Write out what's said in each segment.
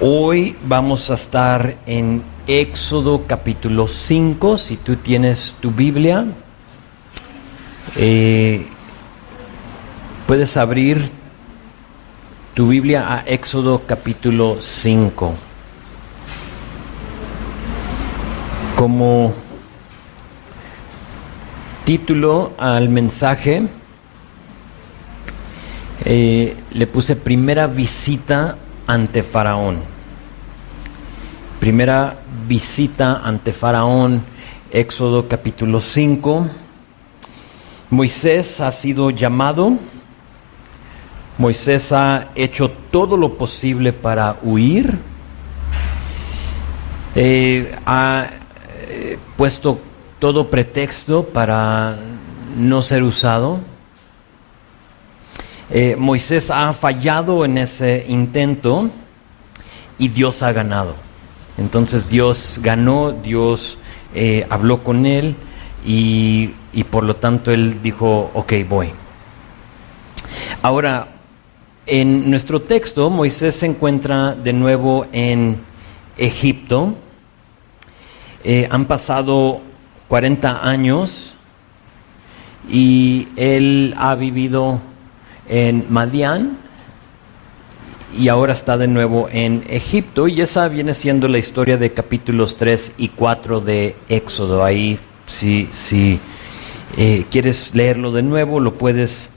Hoy vamos a estar en Éxodo capítulo 5. Si tú tienes tu Biblia, puedes abrir tu Biblia a Éxodo capítulo 5. Como título al mensaje le puse primera visita ante Faraón. Primera visita ante Faraón, Éxodo capítulo 5. Moisés ha sido llamado. Moisés ha hecho todo lo posible para huir. Ha puesto todo pretexto para no ser usado. Moisés ha fallado en ese intento y Dios ha ganado. Entonces Dios ganó, Dios habló con él y por lo tanto él dijo, ok, voy. Ahora, en nuestro texto, Moisés se encuentra de nuevo en Egipto. Han pasado 40 años y él ha vivido en Madián y ahora está de nuevo en Egipto, y esa viene siendo la historia de capítulos 3 y 4 de Éxodo. Ahí si quieres leerlo de nuevo lo puedes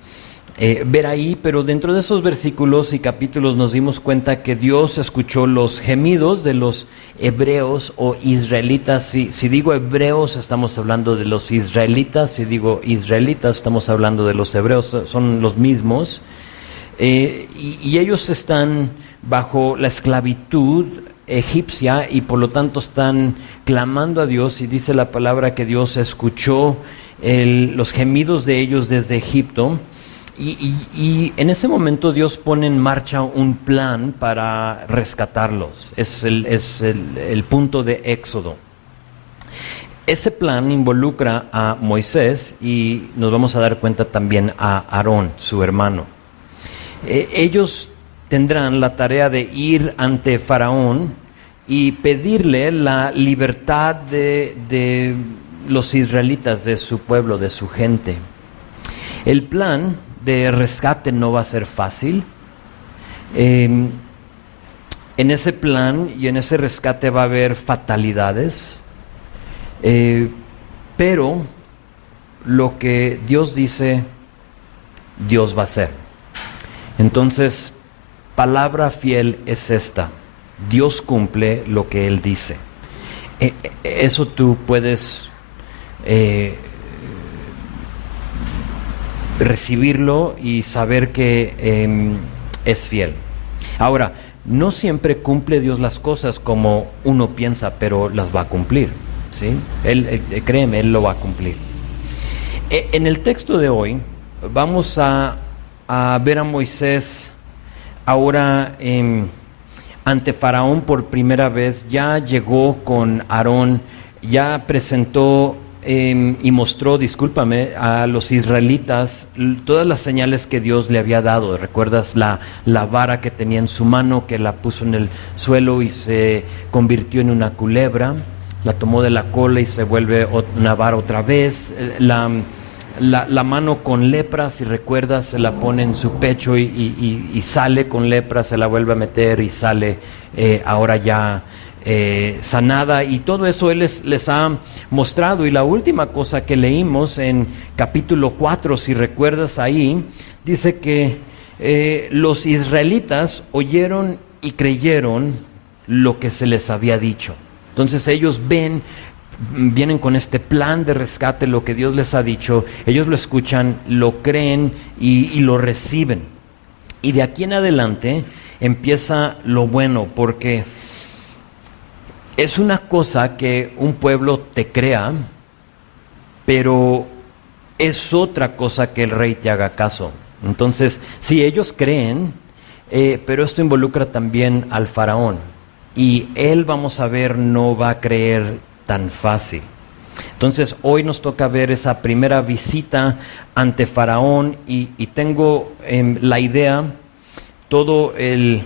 ver ahí, pero dentro de esos versículos y capítulos nos dimos cuenta que Dios escuchó los gemidos de los hebreos o israelitas. Si digo hebreos, estamos hablando de los israelitas. Si digo israelitas, estamos hablando de los hebreos, son los mismos. Y ellos están bajo la esclavitud egipcia y por lo tanto están clamando a Dios, y dice la palabra que Dios escuchó los gemidos de ellos desde Egipto. Y en ese momento Dios pone en marcha un plan para rescatarlos. Es el punto de Éxodo. Ese plan involucra a Moisés y nos vamos a dar cuenta también a Aarón, su hermano. Ellos tendrán la tarea de ir ante Faraón y pedirle la libertad de los israelitas, de su pueblo, de su gente. El plan de rescate no va a ser fácil. En ese plan y en ese rescate va a haber fatalidades, pero lo que Dios dice, Dios va a hacer. Entonces, palabra fiel es esta: Dios cumple lo que Él dice. Eso tú puedes recibirlo y saber que es fiel. Ahora, no siempre cumple Dios las cosas como uno piensa, pero las va a cumplir, ¿sí? Créeme, Él lo va a cumplir. En el texto de hoy vamos a ver a Moisés ahora ante Faraón por primera vez. Ya llegó con Aarón, ya presentó y mostró, a los israelitas todas las señales que Dios le había dado. ¿Recuerdas la vara que tenía en su mano, que la puso en el suelo y se convirtió en una culebra? La tomó de la cola y se vuelve una vara otra vez. La mano con lepra, si recuerdas, se la pone en su pecho y sale con lepra, se la vuelve a meter y sale ahora ya sanada, y todo eso Él les ha mostrado. Y la última cosa que leímos en capítulo 4, si recuerdas ahí, dice que los israelitas oyeron y creyeron lo que se les había dicho. Entonces ellos vienen con este plan de rescate, lo que Dios les ha dicho, ellos lo escuchan, lo creen y lo reciben. Y de aquí en adelante empieza lo bueno, porque es una cosa que un pueblo te crea, pero es otra cosa que el rey te haga caso. Entonces, sí, ellos creen, pero esto involucra también al faraón. Y él, vamos a ver, no va a creer tan fácil. Entonces, hoy nos toca ver esa primera visita ante Faraón y tengo la idea, todo el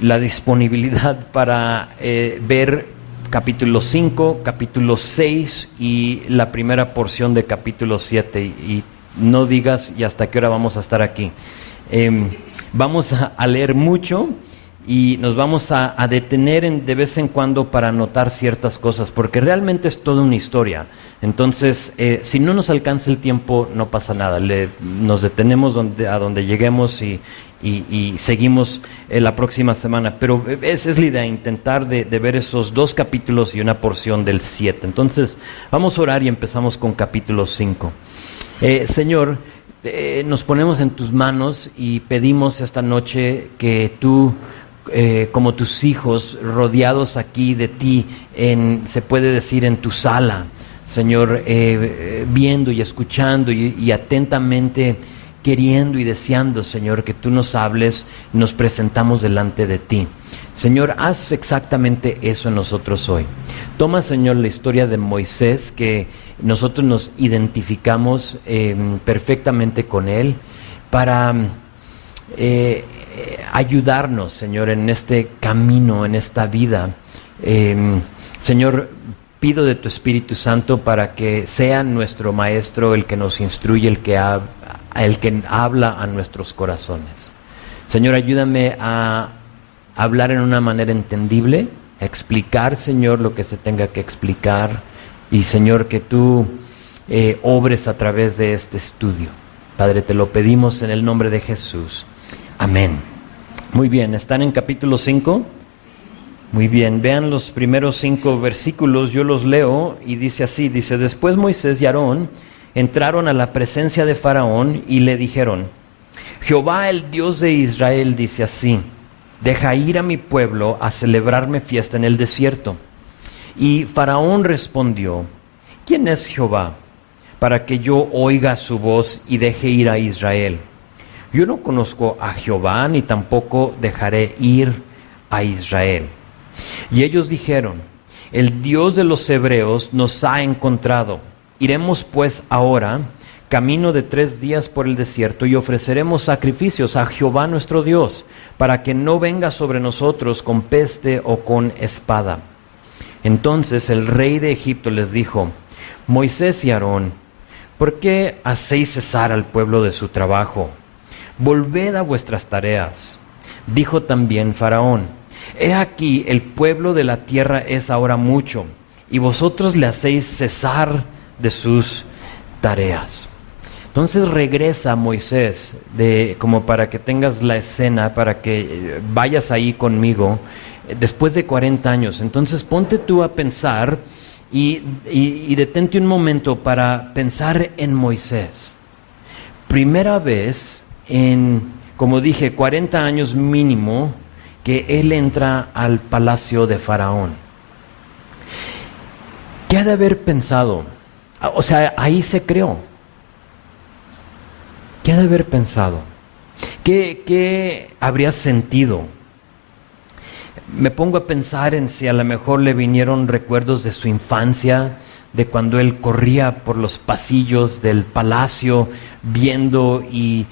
la disponibilidad para ver capítulo 5, capítulo 6 y la primera porción de capítulo 7. Y no digas, ¿y hasta qué hora vamos a estar aquí? Vamos a leer mucho y nos vamos a detener de vez en cuando para anotar ciertas cosas, porque realmente es toda una historia. Entonces, si no nos alcanza el tiempo, no pasa nada. Nos detenemos a donde lleguemos y seguimos la próxima semana. Pero esa es la idea, intentar de ver esos 2 capítulos y una porción del 7. Entonces, vamos a orar y empezamos con capítulo 5. Señor, nos ponemos en tus manos y pedimos esta noche que tú, como tus hijos, rodeados aquí de ti, se puede decir en tu sala, Señor, viendo y escuchando y atentamente queriendo y deseando, Señor, que tú nos hables, nos presentamos delante de ti. Señor, haz exactamente eso en nosotros hoy. Toma, Señor, la historia de Moisés, que nosotros nos identificamos perfectamente con él, para ayudarnos, Señor, en este camino, en esta vida. Señor, pido de tu Espíritu Santo para que sea nuestro Maestro el que nos instruye, el que habla a nuestros corazones. Señor, ayúdame a hablar en una manera entendible, a explicar, Señor, lo que se tenga que explicar, y Señor, que tú obres a través de este estudio. Padre, te lo pedimos en el nombre de Jesús. Amén. Muy bien, ¿están en capítulo 5? Muy bien, vean los primeros 5 versículos, yo los leo y dice así, dice: después Moisés y Aarón entraron a la presencia de Faraón y le dijeron: Jehová, el Dios de Israel, dice así: deja ir a mi pueblo a celebrarme fiesta en el desierto. Y Faraón respondió: ¿quién es Jehová para que yo oiga su voz y deje ir a Israel? Yo no conozco a Jehová, ni tampoco dejaré ir a Israel. Y ellos dijeron: el Dios de los hebreos nos ha encontrado. Iremos pues ahora, camino de 3 días por el desierto, y ofreceremos sacrificios a Jehová nuestro Dios, para que no venga sobre nosotros con peste o con espada. Entonces el rey de Egipto les dijo: Moisés y Aarón, ¿por qué hacéis cesar al pueblo de su trabajo? Volved a vuestras tareas. Dijo también Faraón: he aquí, el pueblo de la tierra es ahora mucho, y vosotros le hacéis cesar de sus tareas. Entonces regresa Moisés, como para que tengas la escena, para que vayas ahí conmigo, después de 40 años. Entonces ponte tú a pensar y detente un momento para pensar en Moisés. Primera vez como dije, 40 años mínimo, que él entra al palacio de Faraón. ¿Qué ha de haber pensado? O sea, ahí se creó. ¿Qué ha de haber pensado? ¿Qué habría sentido? Me pongo a pensar en si a lo mejor le vinieron recuerdos de su infancia, de cuando él corría por los pasillos del palacio, viendo y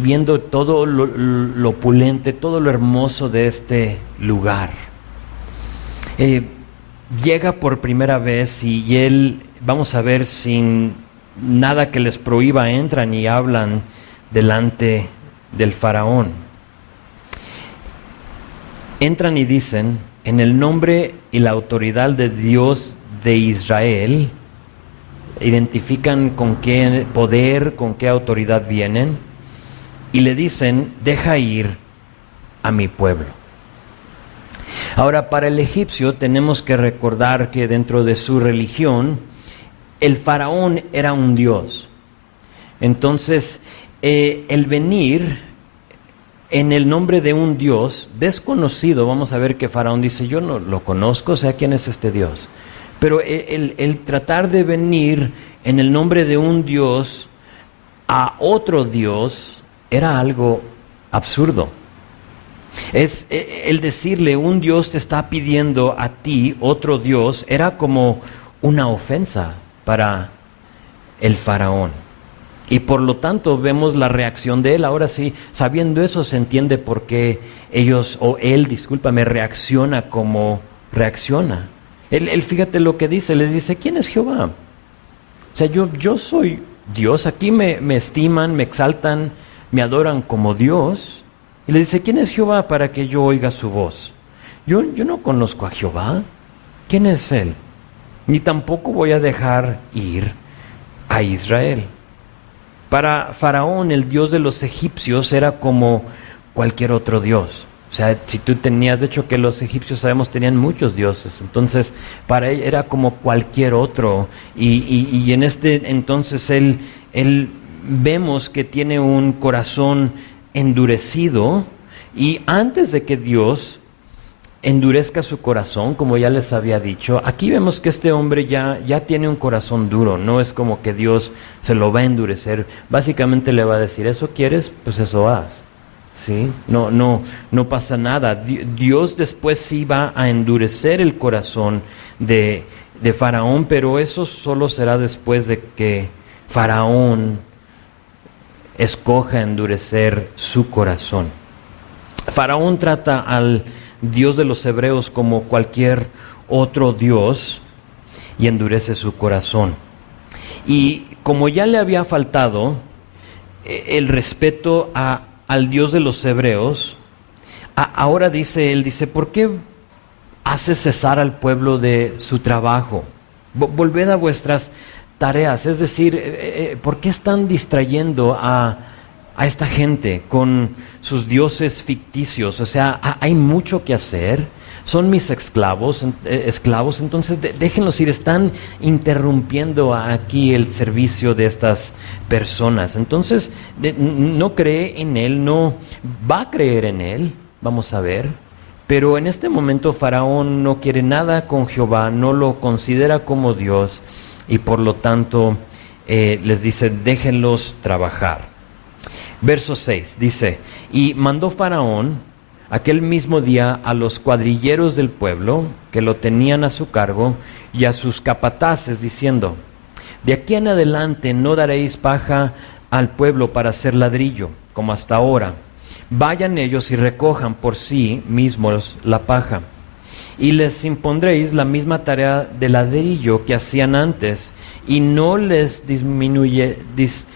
viendo todo lo opulente, todo lo hermoso de este lugar. Llega por primera vez y él, vamos a ver, sin nada que les prohíba, entran y hablan delante del faraón. Entran y dicen: en el nombre y la autoridad de Dios de Israel. Identifican con qué poder, con qué autoridad vienen, y le dicen: deja ir a mi pueblo. Ahora, para el egipcio tenemos que recordar que dentro de su religión el faraón era un dios. Entonces, el venir en el nombre de un dios desconocido, vamos a ver que Faraón dice: yo no lo conozco, o sea, ¿quién es este dios? Pero el tratar de venir en el nombre de un dios a otro dios era algo absurdo. Es el decirle: un dios te está pidiendo a ti, otro dios, era como una ofensa para el faraón. Y por lo tanto vemos la reacción de él. Ahora sí, sabiendo eso se entiende por qué él, discúlpame, reacciona como reacciona. Él fíjate lo que dice, les dice, ¿quién es Jehová? O sea, yo soy Dios, aquí me estiman, me exaltan, me adoran como Dios. Y le dice, ¿quién es Jehová para que yo oiga su voz? Yo no conozco a Jehová. ¿Quién es él? Ni tampoco voy a dejar ir a Israel. Para Faraón, el dios de los egipcios era como cualquier otro dios. O sea, si tú tenías, de hecho que los egipcios sabemos tenían muchos dioses, entonces para él era como cualquier otro. Y en este entonces él vemos que tiene un corazón endurecido, y antes de que Dios endurezca su corazón, como ya les había dicho, aquí vemos que este hombre ya tiene un corazón duro, no es como que Dios se lo va a endurecer, básicamente le va a decir, ¿eso quieres? Pues eso haz, ¿sí? No pasa nada. Dios después sí va a endurecer el corazón de Faraón, pero eso solo será después de que Faraón escoja endurecer su corazón. Faraón trata al Dios de los hebreos como cualquier otro Dios y endurece su corazón. Y como ya le había faltado el respeto al Dios de los hebreos, ahora dice, ¿por qué hace cesar al pueblo de su trabajo? Volved a vuestras tareas, es decir, ¿por qué están distrayendo a esta gente con sus dioses ficticios? O sea, hay mucho que hacer, son mis esclavos, entonces déjenlos ir, están interrumpiendo aquí el servicio de estas personas. Entonces, no cree en él, no va a creer en él, vamos a ver, pero en este momento Faraón no quiere nada con Jehová, no lo considera como Dios, y por lo tanto les dice, déjenlos trabajar. Verso 6 dice, y mandó Faraón aquel mismo día a los cuadrilleros del pueblo que lo tenían a su cargo y a sus capataces, diciendo, de aquí en adelante no daréis paja al pueblo para hacer ladrillo, como hasta ahora. Vayan ellos y recojan por sí mismos la paja. Y les impondréis la misma tarea de ladrillo que hacían antes, y no les disminuiréis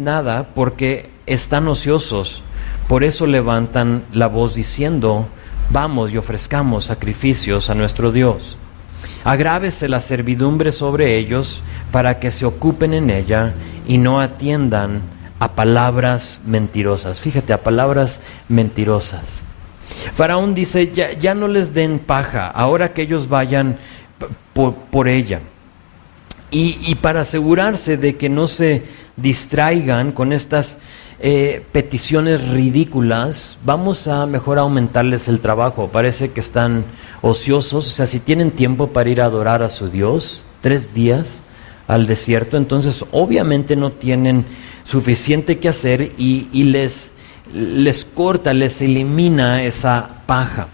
nada, porque están ociosos. Por eso levantan la voz diciendo, vamos y ofrezcamos sacrificios a nuestro Dios. Agrávese la servidumbre sobre ellos, para que se ocupen en ella y no atiendan a palabras mentirosas. Fíjate, a palabras mentirosas. Faraón dice, ya no les den paja, ahora que ellos vayan por ella. Y para asegurarse de que no se distraigan con estas peticiones ridículas, vamos a mejor aumentarles el trabajo. Parece que están ociosos, o sea, si tienen tiempo para ir a adorar a su Dios, 3 días al desierto, entonces obviamente no tienen suficiente que hacer, y les corta, les elimina esa paja.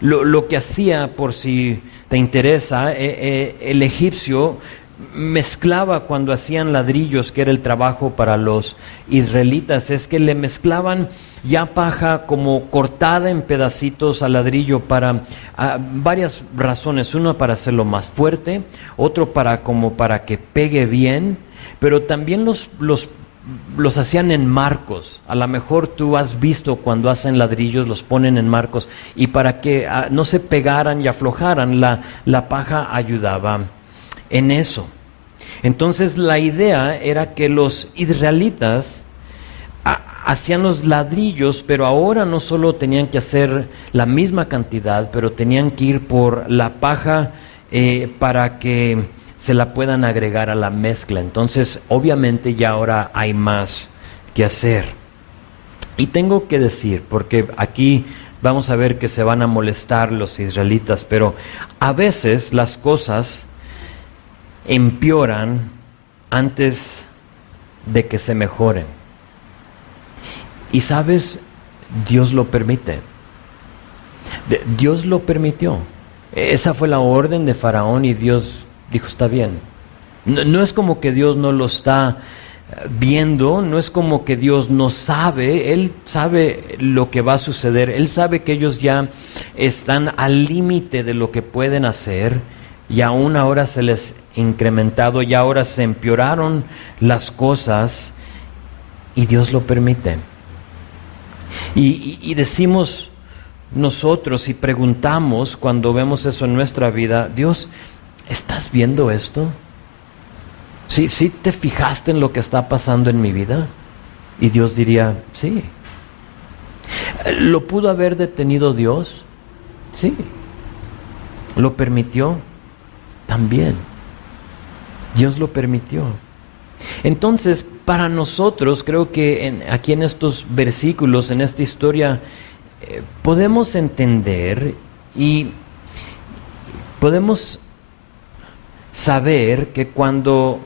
Lo que hacía, por si te interesa, el egipcio mezclaba cuando hacían ladrillos, que era el trabajo para los israelitas, es que le mezclaban ya paja como cortada en pedacitos al ladrillo para varias razones. Uno, para hacerlo más fuerte, otro para que pegue bien, pero también los hacían en marcos. A lo mejor tú has visto cuando hacen ladrillos, los ponen en marcos, y para que no se pegaran y aflojaran, la paja ayudaba en eso. Entonces la idea era que los israelitas hacían los ladrillos, pero ahora no solo tenían que hacer la misma cantidad, pero tenían que ir por la paja para que se la puedan agregar a la mezcla. Entonces obviamente ya ahora hay más que hacer. Y tengo que decir, porque aquí vamos a ver que se van a molestar los israelitas, pero a veces las cosas empeoran antes de que se mejoren. Y sabes, Dios lo permite. Dios lo permitió. Esa fue la orden de Faraón, y Dios dijo, está bien. No es como que Dios no lo está viendo, no es como que Dios no sabe, Él sabe lo que va a suceder, Él sabe que ellos ya están al límite de lo que pueden hacer y aún ahora se les ha incrementado y ahora se empeoraron las cosas y Dios lo permite. Y decimos nosotros y preguntamos cuando vemos eso en nuestra vida, Dios, ¿estás viendo esto? ¿Sí te fijaste en lo que está pasando en mi vida? Y Dios diría, sí. ¿Lo pudo haber detenido Dios? Sí. ¿Lo permitió? También. Dios lo permitió. Entonces, para nosotros, creo que aquí en estos versículos, en esta historia, podemos entender y podemos saber que cuando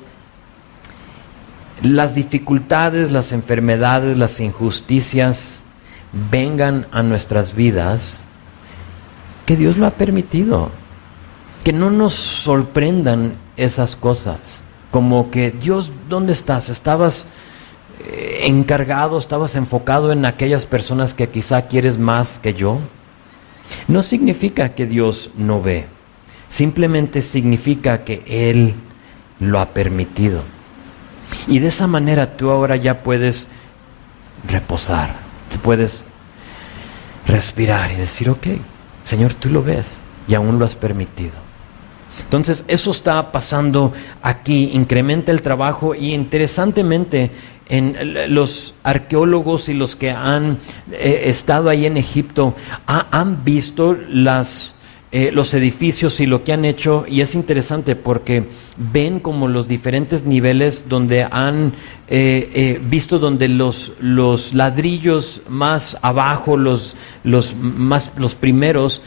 las dificultades, las enfermedades, las injusticias vengan a nuestras vidas, que Dios lo ha permitido. Que no nos sorprendan esas cosas, como que Dios, ¿dónde estás? Estabas encargado, estabas enfocado en aquellas personas que quizá quieres más que yo. No significa que Dios no ve, simplemente significa que Él lo ha permitido. Y de esa manera tú ahora ya puedes reposar, puedes respirar y decir, ok, Señor, tú lo ves y aún lo has permitido. Entonces eso está pasando aquí, incrementa el trabajo y interesantemente en los arqueólogos y los que han estado ahí en Egipto han visto los edificios y lo que han hecho, y es interesante porque ven como los diferentes niveles donde han visto donde los ladrillos más abajo, los primeros,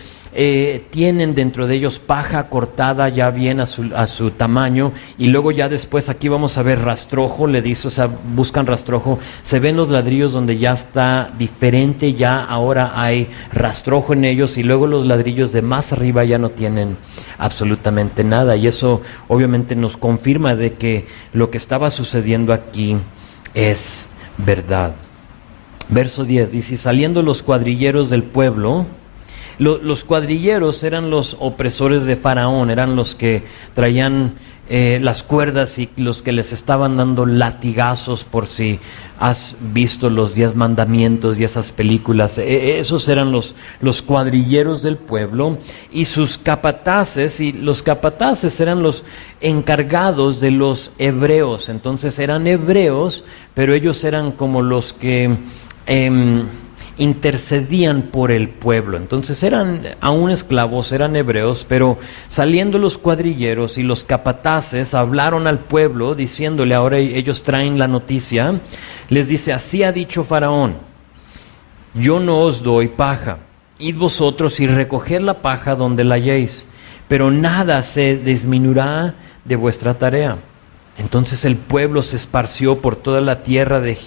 tienen dentro de ellos paja cortada ya bien a su tamaño, y luego ya después aquí vamos a ver rastrojo, le dice, o sea, buscan rastrojo, se ven los ladrillos donde ya está diferente, ya ahora hay rastrojo en ellos, y luego los ladrillos de más arriba ya no tienen absolutamente nada, y eso obviamente nos confirma de que lo que estaba sucediendo aquí es verdad. Verso 10 dice, saliendo los cuadrilleros del pueblo. Los cuadrilleros eran los opresores de Faraón, eran los que traían las cuerdas y los que les estaban dando latigazos, por si has visto los 10 mandamientos y esas películas. Esos eran los cuadrilleros del pueblo, y sus capataces, y los capataces eran los encargados de los hebreos. Entonces eran hebreos, pero ellos eran como los que intercedían por el pueblo. Entonces eran aún esclavos, eran hebreos, pero saliendo los cuadrilleros y los capataces hablaron al pueblo diciéndole, ahora ellos traen la noticia, les dice, así ha dicho Faraón, yo no os doy paja, id vosotros y recoged la paja donde la halléis, pero nada se disminuirá de vuestra tarea. Entonces el pueblo se esparció por toda la tierra de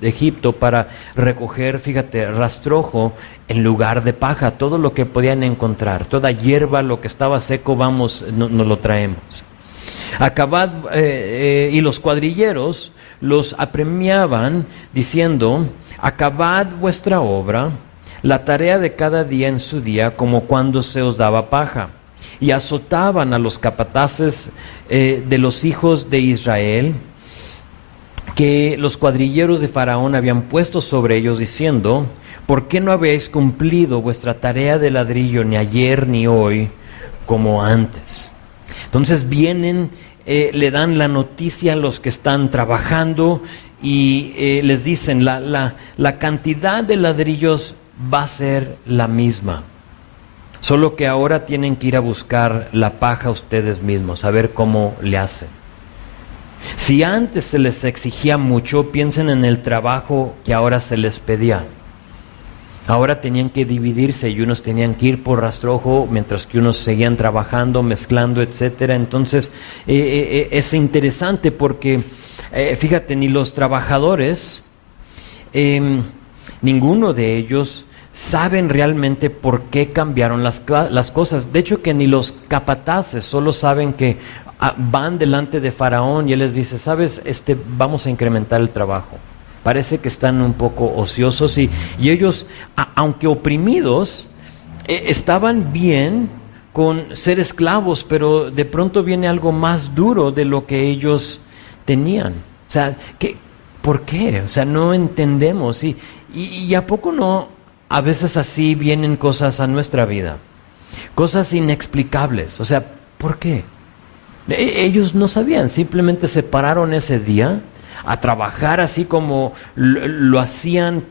Egipto para recoger, fíjate, rastrojo en lugar de paja, todo lo que podían encontrar, toda hierba, lo que estaba seco, vamos, nos lo traemos. Acabad, y los cuadrilleros los apremiaban diciendo, acabad vuestra obra, la tarea de cada día en su día, como cuando se os daba paja. Y azotaban a los capataces de los hijos de Israel, que los cuadrilleros de Faraón habían puesto sobre ellos, diciendo, ¿por qué no habéis cumplido vuestra tarea de ladrillo ni ayer ni hoy como antes? Entonces vienen, le dan la noticia a los que están trabajando y les dicen, la cantidad de ladrillos va a ser la misma. Solo que ahora tienen que ir a buscar la paja ustedes mismos, a ver cómo le hacen. Si antes se les exigía mucho, piensen en el trabajo que ahora se les pedía. Ahora tenían que dividirse y unos tenían que ir por rastrojo, mientras que unos seguían trabajando, mezclando, etcétera. Entonces, es interesante porque, fíjate, ni los trabajadores, ninguno de ellos saben realmente por qué cambiaron las cosas. De hecho, que ni los capataces, solo saben que van delante de Faraón y él les dice, ¿sabes? Vamos a incrementar el trabajo. Parece que están un poco ociosos y ellos, aunque oprimidos, estaban bien con ser esclavos, pero de pronto viene algo más duro de lo que ellos tenían. O sea, ¿por qué? O sea, no entendemos. Y ¿a poco no? A veces así vienen cosas a nuestra vida. Cosas inexplicables. O sea, ¿por qué? Ellos no sabían, simplemente se pararon ese día a trabajar así como lo hacían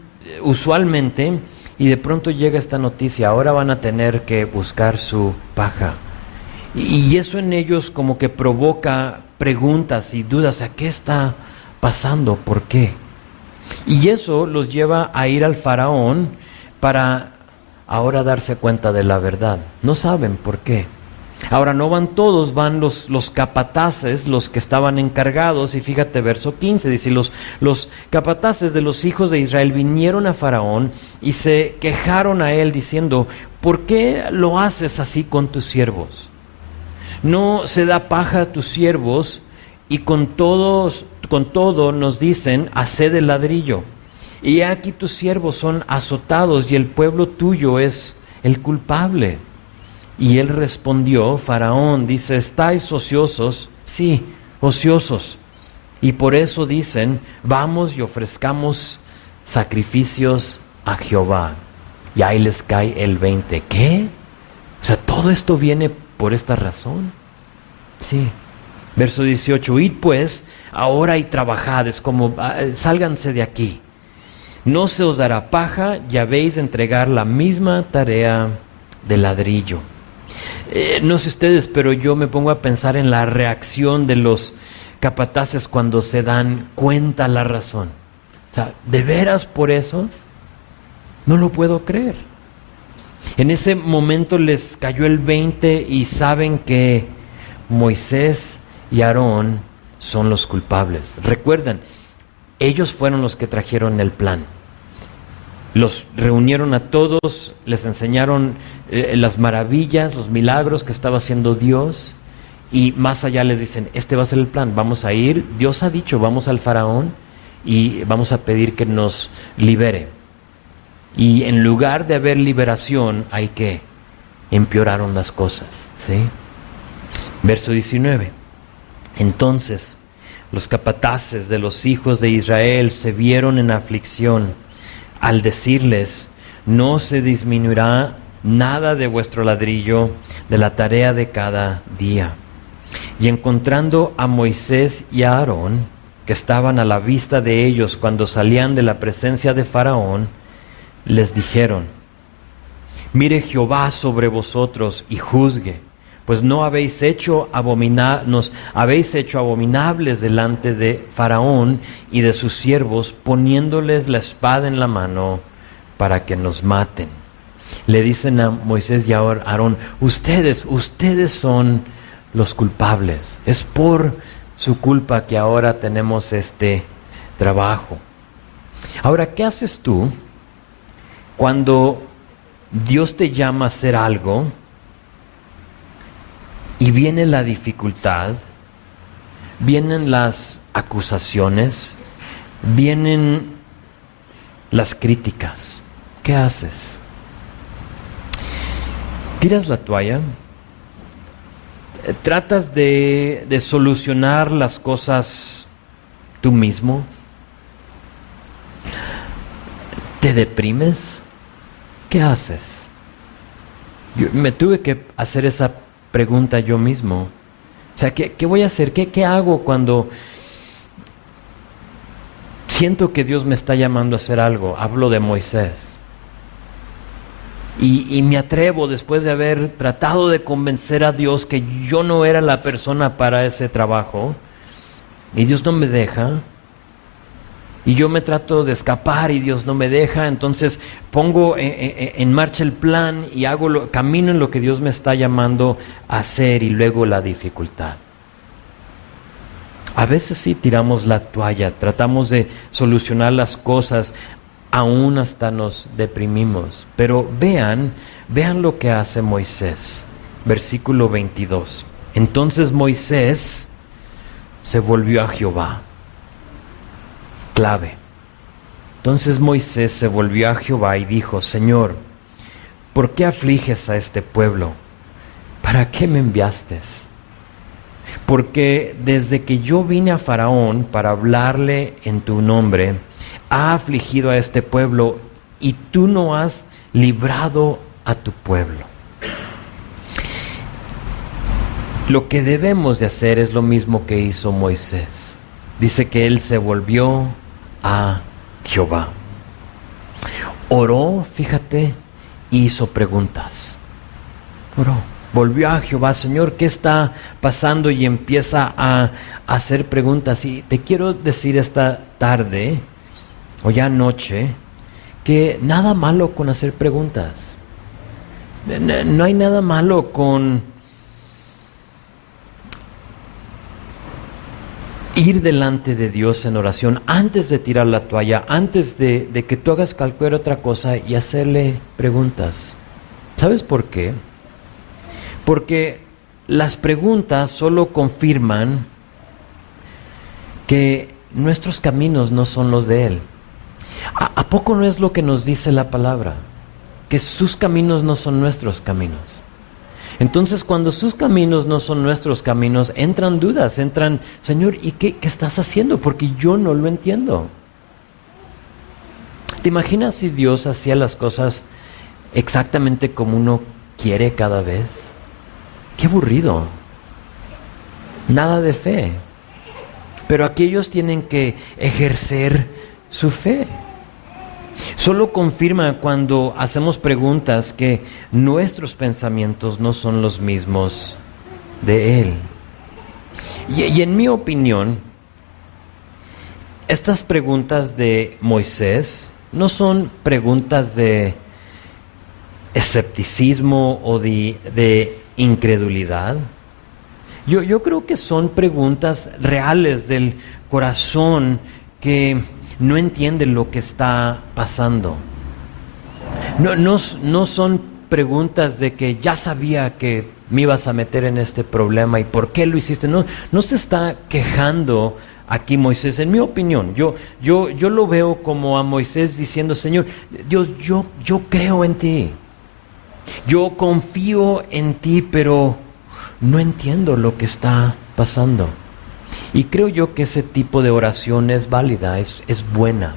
usualmente y de pronto llega esta noticia, ahora van a tener que buscar su paja. Y eso en ellos como que provoca preguntas y dudas, ¿a qué está pasando? ¿Por qué? Y eso los lleva a ir al faraón para ahora darse cuenta de la verdad. No saben por qué. Ahora no van todos, van los capataces, los que estaban encargados, y fíjate verso 15, dice, los capataces de los hijos de Israel vinieron a Faraón y se quejaron a él diciendo, ¿por qué lo haces así con tus siervos? No se da paja a tus siervos y con todo nos dicen, haced el ladrillo. Y aquí tus siervos son azotados y el pueblo tuyo es el culpable. Y él respondió, Faraón, dice, ¿estáis ociosos? Sí, ociosos. Y por eso dicen, vamos y ofrezcamos sacrificios a Jehová. Y ahí les cae el 20. ¿Qué? O sea, ¿todo esto viene por esta razón? Sí. Verso 18, id pues, ahora y trabajad, es como, sálganse de aquí. No se os dará paja y habéis de entregar la misma tarea de ladrillo. No sé ustedes, pero yo me pongo a pensar en la reacción de los capataces cuando se dan cuenta la razón. O sea, ¿de veras por eso? No lo puedo creer. En ese momento les cayó el 20 y saben que Moisés y Aarón son los culpables. Recuerden, ellos fueron los que trajeron el plan. Los reunieron a todos, les enseñaron las maravillas, los milagros que estaba haciendo Dios, y más allá les dicen, este va a ser el plan, vamos a ir, Dios ha dicho, vamos al faraón y vamos a pedir que nos libere. Y en lugar de haber liberación, hay que empeoraron las cosas, ¿sí? Verso 19. Entonces, los capataces de los hijos de Israel se vieron en aflicción al decirles, no se disminuirá nada de vuestro ladrillo de la tarea de cada día. Y encontrando a Moisés y a Aarón, que estaban a la vista de ellos cuando salían de la presencia de Faraón, les dijeron, mire Jehová sobre vosotros y juzgue, pues nos habéis hecho abominables delante de Faraón y de sus siervos, poniéndoles la espada en la mano para que nos maten. Le dicen a Moisés y a Aarón, ustedes son los culpables. Es por su culpa que ahora tenemos este trabajo. Ahora, ¿qué haces tú cuando Dios te llama a hacer algo y viene la dificultad, vienen las acusaciones, vienen las críticas? ¿Qué haces? ¿Tiras la toalla? ¿Tratas de solucionar las cosas tú mismo? ¿Te deprimes? ¿Qué haces? Yo me tuve que hacer esa pregunta yo mismo. O sea, ¿qué voy a hacer? ¿Qué hago cuando siento que Dios me está llamando a hacer algo? Hablo de Moisés. Y me atrevo, después de haber tratado de convencer a Dios que yo no era la persona para ese trabajo, y Dios no me deja, y yo me trato de escapar y Dios no me deja, entonces pongo en marcha el plan y camino en lo que Dios me está llamando a hacer, y luego la dificultad. A veces sí tiramos la toalla, tratamos de solucionar las cosas, aún hasta nos deprimimos. Pero vean lo que hace Moisés. Versículo 22. Entonces Moisés se volvió a Jehová. Clave. Entonces Moisés se volvió a Jehová y dijo: Señor, ¿por qué afliges a este pueblo? ¿Para qué me enviaste? Porque desde que yo vine a Faraón para hablarle en tu nombre, ha afligido a este pueblo y tú no has librado a tu pueblo. Lo que debemos de hacer es lo mismo que hizo Moisés. Dice que él se volvió a Jehová. Oró, fíjate, y hizo preguntas. Oró, volvió a Jehová: Señor, ¿qué está pasando? Y empieza a hacer preguntas. Y te quiero decir esta tarde, o ya anoche, que nada malo con hacer preguntas. No hay nada malo con ir delante de Dios en oración antes de tirar la toalla, antes de que tú hagas cualquier otra cosa, y hacerle preguntas. ¿Sabes por qué? Porque las preguntas solo confirman que nuestros caminos no son los de Él. ¿A poco no es lo que nos dice la palabra? Que sus caminos no son nuestros caminos. Entonces, cuando sus caminos no son nuestros caminos, entran dudas, Señor, ¿y qué estás haciendo? Porque yo no lo entiendo. ¿Te imaginas si Dios hacía las cosas exactamente como uno quiere cada vez? ¡Qué aburrido! Nada de fe. Pero aquellos tienen que ejercer su fe. Solo confirma cuando hacemos preguntas que nuestros pensamientos no son los mismos de Él. Y en mi opinión, estas preguntas de Moisés no son preguntas de escepticismo o de incredulidad. Yo creo que son preguntas reales del corazón que no entiende lo que está pasando. No son preguntas de que ya sabía que me ibas a meter en este problema y por qué lo hiciste. No se está quejando aquí Moisés, en mi opinión. Yo lo veo como a Moisés diciendo: Señor, Dios, yo creo en ti. Yo confío en ti, pero no entiendo lo que está pasando. Y creo yo que ese tipo de oración es válida, es buena.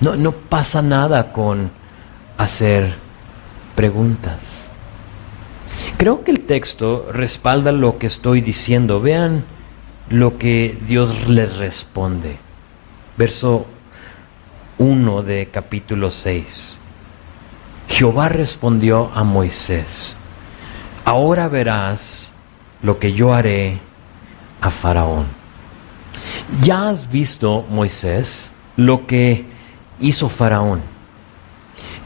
No pasa nada con hacer preguntas. Creo que el texto respalda lo que estoy diciendo. Vean lo que Dios les responde. Verso 1 de capítulo 6. Jehová respondió a Moisés: ahora verás lo que yo haré a Faraón. Ya has visto, Moisés, lo que hizo Faraón.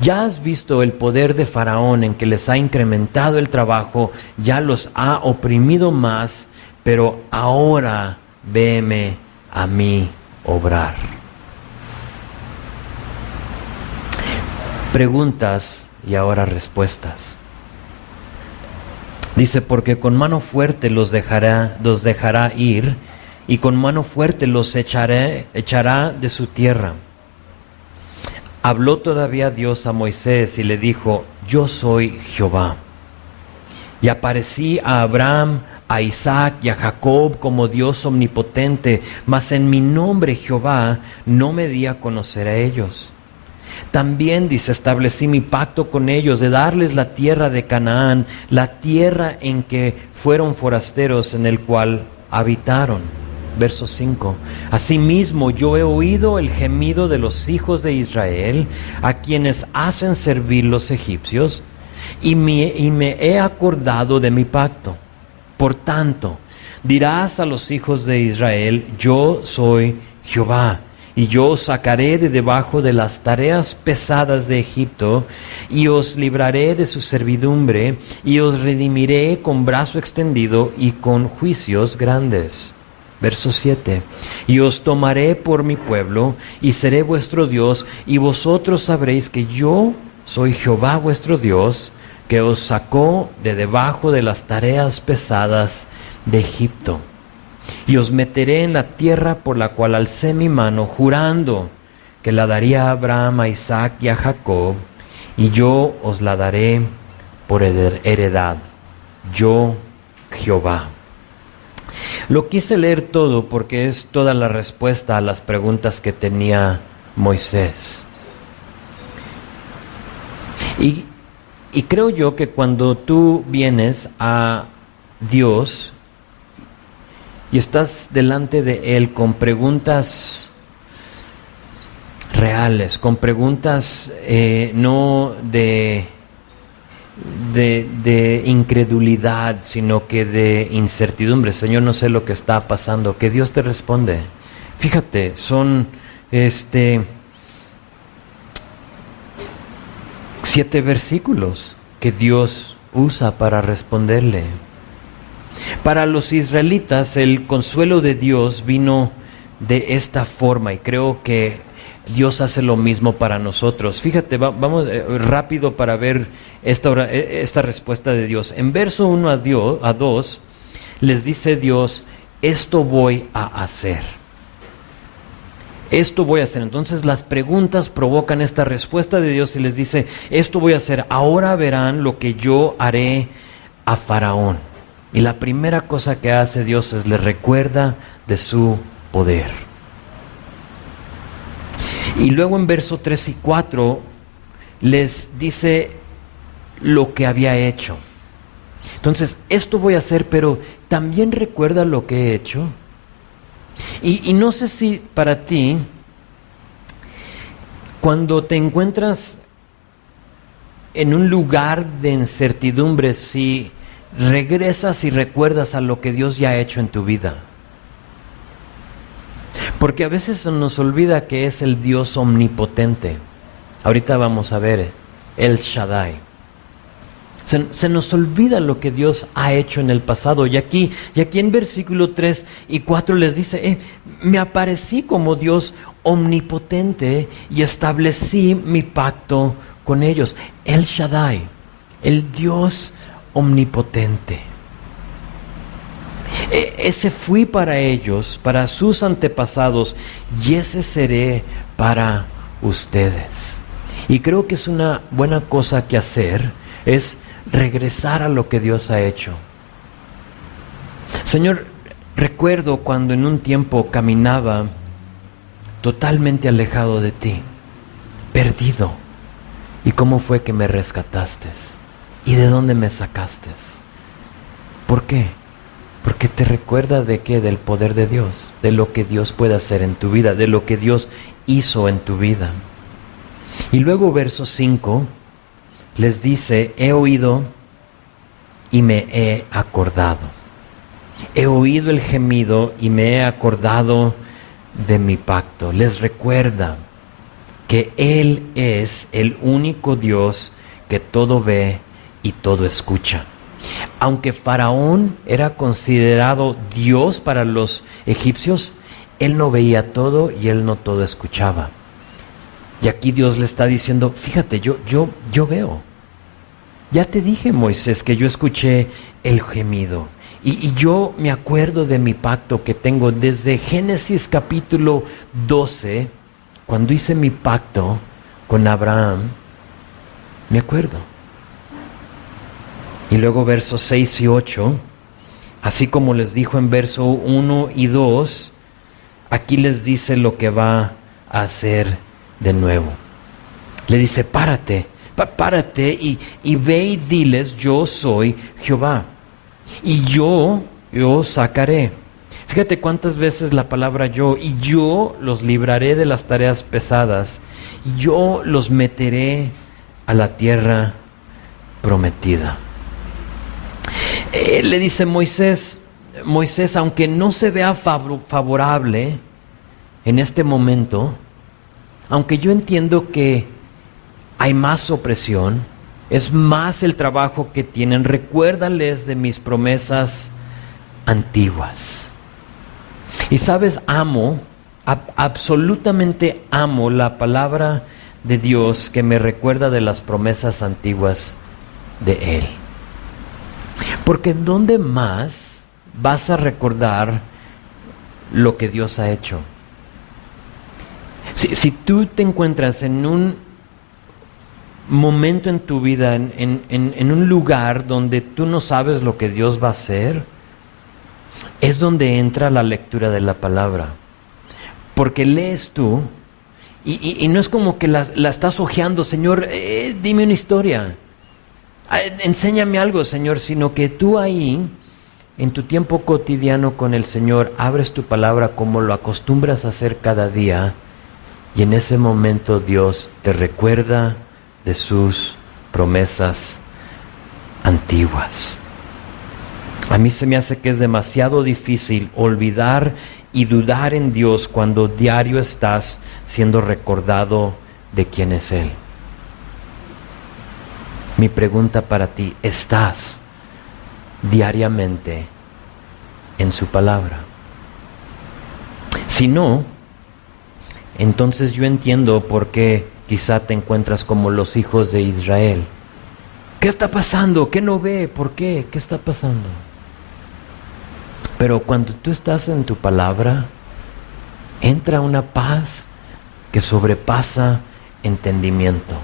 Ya has visto el poder de Faraón en que les ha incrementado el trabajo, ya los ha oprimido más, pero ahora véeme a mí obrar. Preguntas y ahora respuestas. Dice: porque con mano fuerte los dejará ir, y con mano fuerte los echará de su tierra. Habló todavía Dios a Moisés y le dijo: yo soy Jehová. Y aparecí a Abraham, a Isaac y a Jacob como Dios omnipotente, mas en mi nombre Jehová no me di a conocer a ellos. También, dice, establecí mi pacto con ellos de darles la tierra de Canaán, la tierra en que fueron forasteros, en el cual habitaron. Verso 5. Asimismo, yo he oído el gemido de los hijos de Israel, a quienes hacen servir los egipcios, y me he acordado de mi pacto. Por tanto, dirás a los hijos de Israel: yo soy Jehová. Y yo os sacaré de debajo de las tareas pesadas de Egipto, y os libraré de su servidumbre, y os redimiré con brazo extendido y con juicios grandes. Verso 7. Y os tomaré por mi pueblo, y seré vuestro Dios, y vosotros sabréis que yo soy Jehová vuestro Dios, que os sacó de debajo de las tareas pesadas de Egipto. Y os meteré en la tierra por la cual alcé mi mano, jurando que la daría a Abraham, a Isaac y a Jacob, y yo os la daré por heredad. Yo, Jehová. Lo quise leer todo porque es toda la respuesta a las preguntas que tenía Moisés. Y creo yo que cuando tú vienes a Dios y estás delante de Él con preguntas reales, con preguntas no de incredulidad, sino que de incertidumbre. Señor, no sé lo que está pasando. Que Dios te responde. Fíjate, son 7 versículos que Dios usa para responderle. Para los israelitas, el consuelo de Dios vino de esta forma, y creo que Dios hace lo mismo para nosotros. Fíjate, vamos rápido para ver esta respuesta de Dios. En verso 1 a 2, les dice Dios: esto voy a hacer. Esto voy a hacer. Entonces las preguntas provocan esta respuesta de Dios y les dice: esto voy a hacer. Ahora verán lo que yo haré a Faraón. Y la primera cosa que hace Dios es le recuerda de su poder. Y luego en verso 3 y 4 les dice lo que había hecho. Entonces, esto voy a hacer, pero también recuerda lo que he hecho. Y no sé si para ti, cuando te encuentras en un lugar de incertidumbre, si regresas y recuerdas a lo que Dios ya ha hecho en tu vida. Porque a veces se nos olvida que es el Dios omnipotente. Ahorita vamos a ver El Shaddai. Se nos olvida lo que Dios ha hecho en el pasado. Y aquí en versículo 3 y 4 les dice: me aparecí como Dios omnipotente y establecí mi pacto con ellos. El Shaddai, el Dios omnipotente. Ese fui para ellos, para sus antepasados, y ese seré para ustedes. Y creo que es una buena cosa que hacer, es regresar a lo que Dios ha hecho. Señor, recuerdo cuando en un tiempo caminaba totalmente alejado de ti, perdido, y cómo fue que me rescataste, y de dónde me sacaste. ¿Por qué? Porque te recuerda de qué, del poder de Dios, de lo que Dios puede hacer en tu vida, de lo que Dios hizo en tu vida. Y luego verso 5 les dice: he oído y me he acordado. He oído el gemido y me he acordado de mi pacto. Les recuerda que Él es el único Dios que todo ve y todo escucha. Aunque Faraón era considerado Dios para los egipcios, él no veía todo y él no todo escuchaba. Y aquí Dios le está diciendo: fíjate, yo veo. Ya te dije, Moisés, que yo escuché el gemido. Y yo me acuerdo de mi pacto que tengo desde Génesis capítulo 12, cuando hice mi pacto con Abraham. Me acuerdo. Y luego versos 6 y 8, así como les dijo en verso 1 y 2, aquí les dice lo que va a hacer de nuevo. Le dice: párate y ve y diles: yo soy Jehová, y yo sacaré. Fíjate cuántas veces la palabra yo, y yo los libraré de las tareas pesadas, y yo los meteré a la tierra prometida. Le dice Moisés, aunque no se vea favorable en este momento, aunque yo entiendo que hay más opresión, es más el trabajo que tienen, recuérdales de mis promesas antiguas. Y sabes, absolutamente amo la palabra de Dios que me recuerda de las promesas antiguas de Él. Porque ¿dónde más vas a recordar lo que Dios ha hecho? Si tú te encuentras en un momento en tu vida, en un lugar donde tú no sabes lo que Dios va a hacer, es donde entra la lectura de la palabra. Porque lees tú y no es como que la estás hojeando, Señor, dime una historia, enséñame algo, Señor, sino que tú ahí, en tu tiempo cotidiano con el Señor, abres tu palabra como lo acostumbras a hacer cada día, y en ese momento Dios te recuerda de sus promesas antiguas. A mí se me hace que es demasiado difícil olvidar y dudar en Dios cuando diario estás siendo recordado de quién es Él. Mi pregunta para ti, ¿estás diariamente en su palabra? Si no, entonces yo entiendo por qué quizá te encuentras como los hijos de Israel. ¿Qué está pasando? ¿Qué no ve? ¿Por qué? ¿Qué está pasando? Pero cuando tú estás en tu palabra, entra una paz que sobrepasa entendimiento.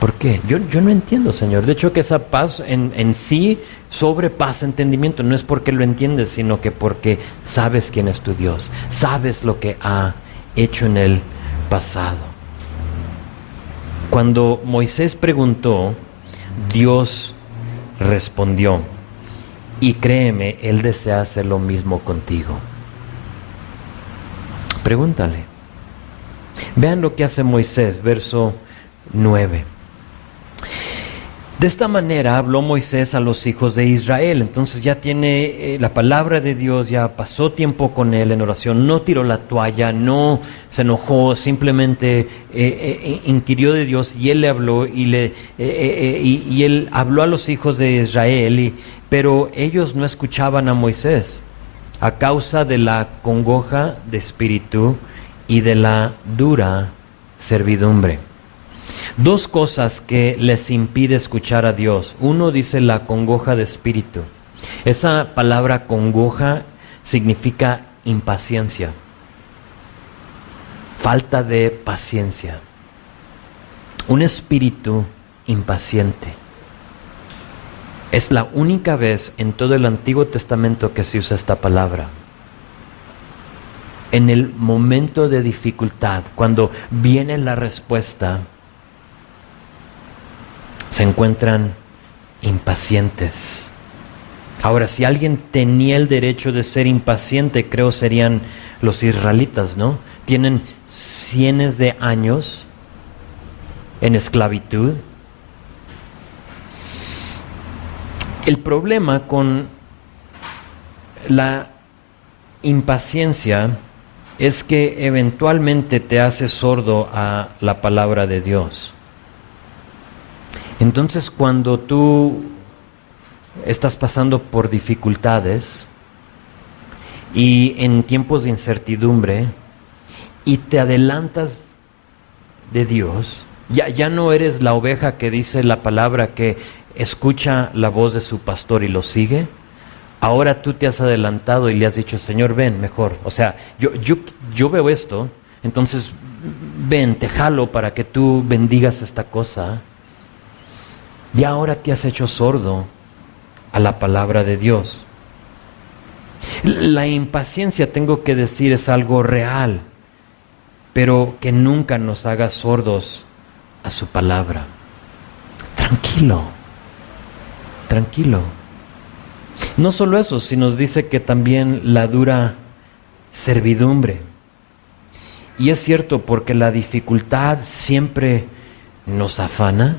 ¿Por qué? Yo no entiendo, Señor. De hecho, que esa paz en sí sobrepasa entendimiento. No es porque lo entiendes, sino que porque sabes quién es tu Dios. Sabes lo que ha hecho en el pasado. Cuando Moisés preguntó, Dios respondió. Y créeme, Él desea hacer lo mismo contigo. Pregúntale. Vean lo que hace Moisés, verso 9. De esta manera habló Moisés a los hijos de Israel. Entonces ya tiene la palabra de Dios, ya pasó tiempo con él en oración, no tiró la toalla, no se enojó, simplemente inquirió de Dios y él le habló y él habló a los hijos de Israel, pero ellos no escuchaban a Moisés a causa de la congoja de espíritu y de la dura servidumbre. Dos cosas que les impide escuchar a Dios. Uno dice la congoja de espíritu. Esa palabra congoja significa impaciencia, falta de paciencia. Un espíritu impaciente. Es la única vez en todo el Antiguo Testamento que se usa esta palabra. En el momento de dificultad, cuando viene la respuesta, se encuentran impacientes. Ahora, si alguien tenía el derecho de ser impaciente, creo serían los israelitas, ¿no? Tienen cientos de años en esclavitud. El problema con la impaciencia es que eventualmente te hace sordo a la palabra de Dios. Entonces, cuando tú estás pasando por dificultades y en tiempos de incertidumbre y te adelantas de Dios, ya no eres la oveja que dice la palabra que escucha la voz de su pastor y lo sigue. Ahora tú te has adelantado y le has dicho, Señor, ven mejor. O sea, yo veo esto, entonces ven, te jalo para que tú bendigas esta cosa. Y ahora te has hecho sordo a la palabra de Dios. La impaciencia, tengo que decir, es algo real, pero que nunca nos haga sordos a su palabra. Tranquilo, tranquilo. No solo eso, sino nos dice que también la dura servidumbre. Y es cierto, porque la dificultad siempre nos afana.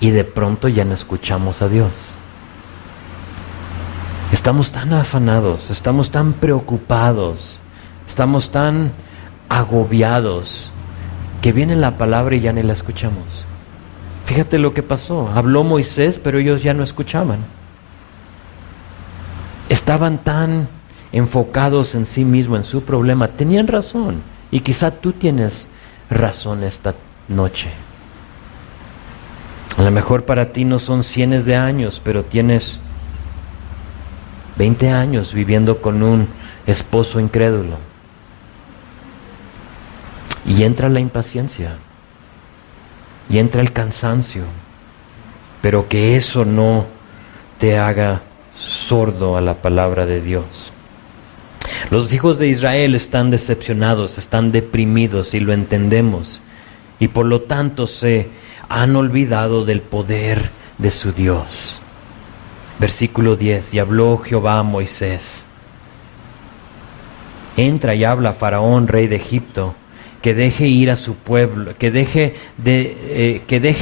Y de pronto ya no escuchamos a Dios. Estamos tan afanados, estamos tan preocupados, estamos tan agobiados, que viene la palabra y ya ni la escuchamos. Fíjate lo que pasó. Habló Moisés, pero ellos ya no escuchaban. Estaban tan enfocados en sí mismos, en su problema. Tenían razón. Y quizá tú tienes razón esta noche. A lo mejor para ti no son cientos de años, pero tienes 20 años viviendo con un esposo incrédulo. Y entra la impaciencia, y entra el cansancio, pero que eso no te haga sordo a la palabra de Dios. Los hijos de Israel están decepcionados, están deprimidos y lo entendemos. Y por lo tanto se han olvidado del poder de su Dios. Versículo 10, y habló Jehová a Moisés. Entra y habla a Faraón, rey de Egipto, que deje ir a su pueblo, que deje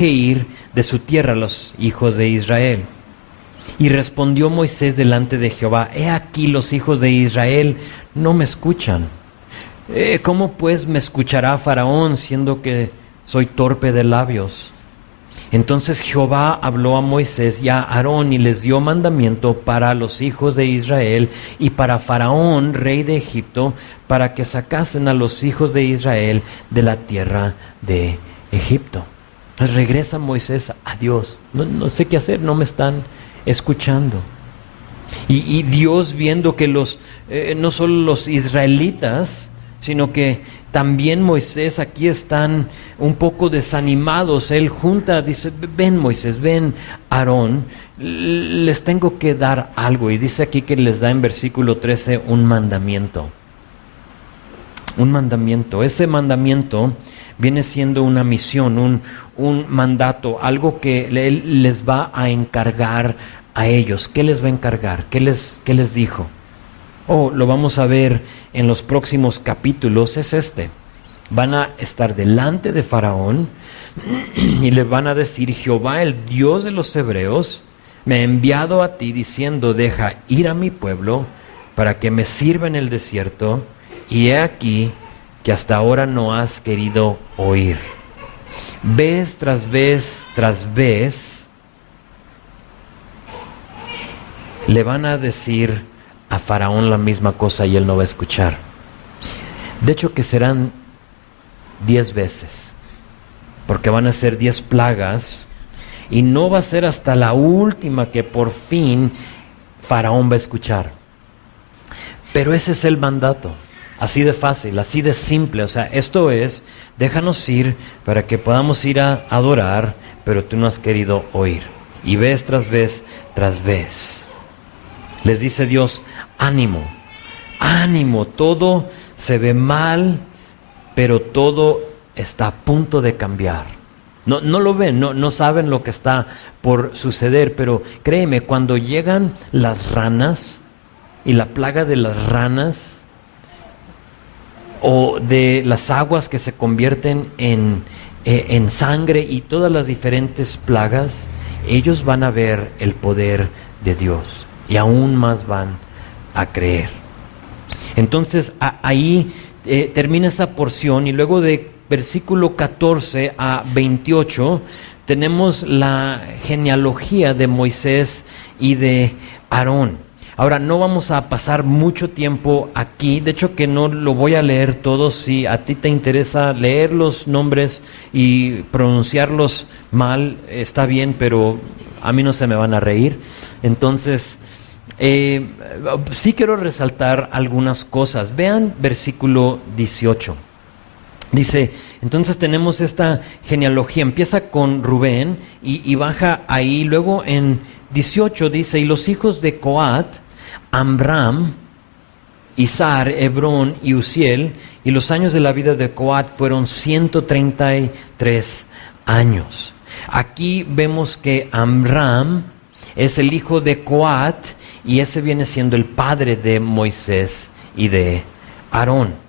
ir de su tierra a los hijos de Israel. Y respondió Moisés delante de Jehová: he aquí los hijos de Israel no me escuchan. ¿Cómo pues me escuchará Faraón, siendo que soy torpe de labios? Entonces Jehová habló a Moisés y a Aarón y les dio mandamiento para los hijos de Israel y para Faraón, rey de Egipto, para que sacasen a los hijos de Israel de la tierra de Egipto. Entonces regresa Moisés a Dios. No sé qué hacer, no me están escuchando. Y Dios, viendo que no solo los israelitas, sino que también Moisés aquí están un poco desanimados, él junta, dice: ven Moisés, ven Aarón, les tengo que dar algo. Y dice aquí que les da en versículo 13 un mandamiento. Un mandamiento. Ese mandamiento viene siendo una misión, un mandato, algo que él les va a encargar a ellos. ¿Qué les va a encargar? ¿Qué les dijo? Lo vamos a ver en los próximos capítulos. Es este: van a estar delante de Faraón y le van a decir: Jehová, el Dios de los hebreos, me ha enviado a ti diciendo: deja ir a mi pueblo para que me sirva en el desierto, y he aquí que hasta ahora no has querido oír. Vez tras vez tras vez le van a decir a Faraón la misma cosa y él no va a escuchar. De hecho que serán 10 veces, porque van a ser 10 plagas, y no va a ser hasta la última que por fin Faraón va a escuchar. Pero ese es el mandato, así de fácil, así de simple. O sea, esto es: déjanos ir para que podamos ir a adorar, pero tú no has querido oír. Y vez tras vez tras vez les dice Dios: ánimo, ánimo, todo se ve mal, pero todo está a punto de cambiar. No lo ven, no saben lo que está por suceder, pero créeme, cuando llegan las ranas y la plaga de las ranas, o de las aguas que se convierten en sangre, y todas las diferentes plagas, ellos van a ver el poder de Dios y aún más van a creer. Entonces ahí termina esa porción, y luego de versículo 14 a 28 tenemos la genealogía de Moisés y de Aarón. Ahora, no vamos a pasar mucho tiempo aquí, de hecho que no lo voy a leer todo. Si a ti te interesa leer los nombres y pronunciarlos mal, está bien, pero a mí no se me van a reír. Entonces, sí quiero resaltar algunas cosas. Vean versículo 18. Dice, entonces tenemos esta genealogía, empieza con Rubén y baja ahí. Luego en 18 dice: y los hijos de Coat, Amram, Izhar, Hebrón y Uziel, y los años de la vida de Coat fueron 133 años. Aquí vemos que Amram es el hijo de Coat, y ese viene siendo el padre de Moisés y de Aarón.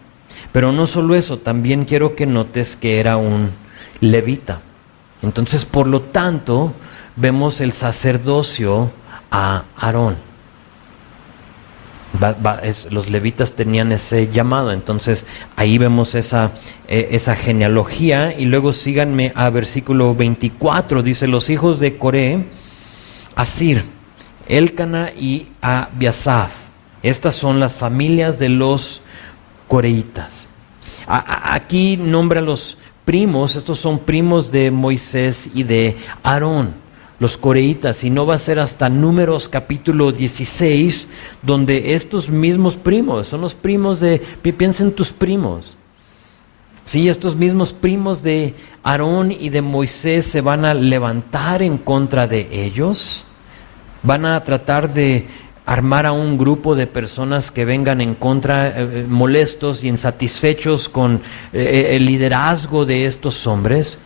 Pero no solo eso, también quiero que notes que era un levita. Entonces, por lo tanto, vemos el sacerdocio a Aarón. Los levitas tenían ese llamado. Entonces, ahí vemos esa genealogía. Y luego síganme a versículo 24. Dice: los hijos de Coré, Asir, Elcana y Abiasaf. Estas son las familias de los coreitas. Aquí nombra los primos, estos son primos de Moisés y de Aarón, los coreitas, y no va a ser hasta Números capítulo 16, donde estos mismos primos, son los primos piensa en tus primos. Sí, estos mismos primos de Aarón y de Moisés se van a levantar en contra de ellos, van a tratar de armar a un grupo de personas que vengan en contra, molestos y insatisfechos con el liderazgo de estos hombres,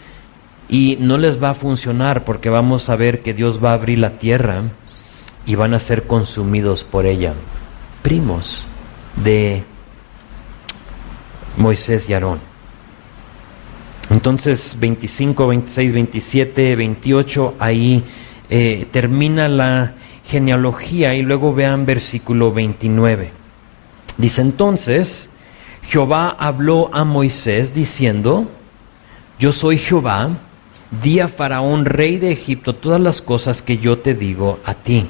y no les va a funcionar, porque vamos a ver que Dios va a abrir la tierra y van a ser consumidos por ella. Primos de Moisés y Aarón. Entonces 25, 26, 27, 28, ahí termina la genealogía, y luego vean versículo 29. Dice: entonces Jehová habló a Moisés diciendo: yo soy Jehová, di a Faraón rey de Egipto todas las cosas que yo te digo a ti.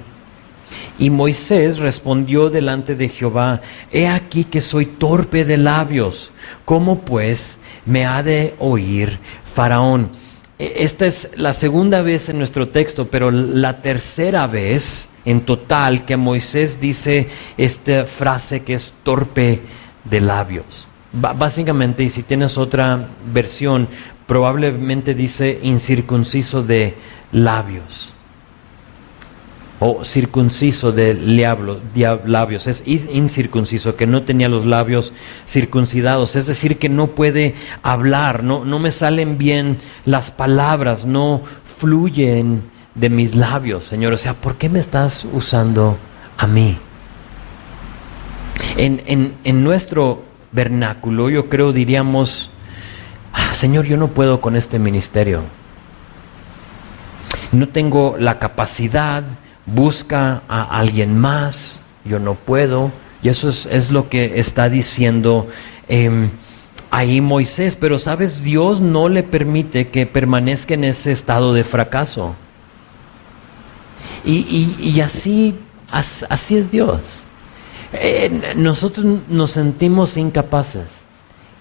Y Moisés respondió delante de Jehová: he aquí que soy torpe de labios, ¿cómo pues me ha de oír Faraón? Esta es la segunda vez en nuestro texto, pero la tercera vez en total que Moisés dice esta frase que es torpe de labios. Básicamente, y si tienes otra versión, probablemente dice incircunciso de labios o circunciso de labios. Es incircunciso, que no tenía los labios circuncidados, es decir, que no puede hablar, no me salen bien las palabras, no fluyen de mis labios, Señor. O sea, ¿por qué me estás usando a mí? En nuestro vernáculo, yo creo, diríamos: Señor, yo no puedo con este ministerio, no tengo la capacidad, busca a alguien más, yo no puedo. Y eso es lo que está diciendo ahí Moisés. Pero sabes, Dios no le permite que permanezca en ese estado de fracaso. Y así es Dios. Nosotros nos sentimos incapaces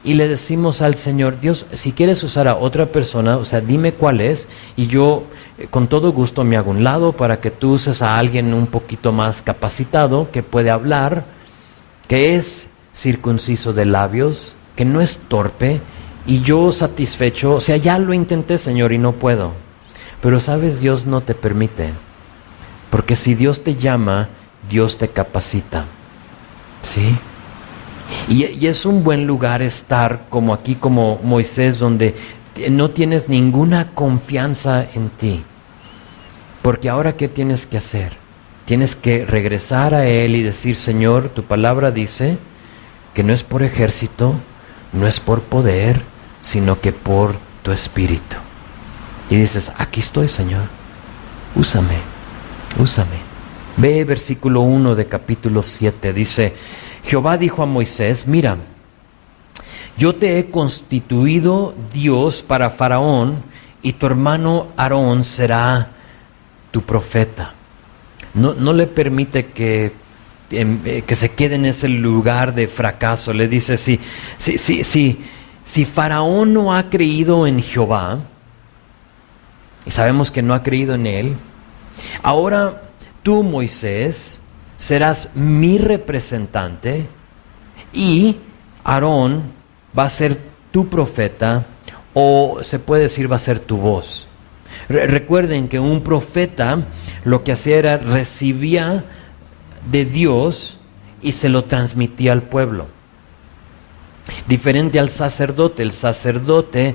y le decimos al Señor: Dios, si quieres usar a otra persona, o sea, dime cuál es, y yo con todo gusto me hago un lado para que tú uses a alguien un poquito más capacitado, que puede hablar, que es circunciso de labios, que no es torpe, y yo satisfecho. O sea, ya lo intenté, Señor, y no puedo. Pero sabes, Dios no te permite, porque si Dios te llama, Dios te capacita. ¿Sí? Y es un buen lugar estar como aquí, como Moisés, donde no tienes ninguna confianza en ti. Porque ahora, ¿qué tienes que hacer? Tienes que regresar a Él y decir: Señor, tu palabra dice que no es por ejército, no es por poder, sino que por tu espíritu. Y dices: aquí estoy, Señor, úsame, úsame. Ve versículo 1 de capítulo 7, dice: Jehová dijo a Moisés: mira, yo te he constituido Dios para Faraón, y tu hermano Aarón será tu profeta. No le permite que se quede en ese lugar de fracaso. Le dice: si Faraón no ha creído en Jehová, y sabemos que no ha creído en él, ahora tú, Moisés, serás mi representante, y Aarón va a ser tu profeta, o se puede decir va a ser tu voz. Recuerden que un profeta lo que hacía era recibía de Dios y se lo transmitía al pueblo. Diferente al sacerdote. El sacerdote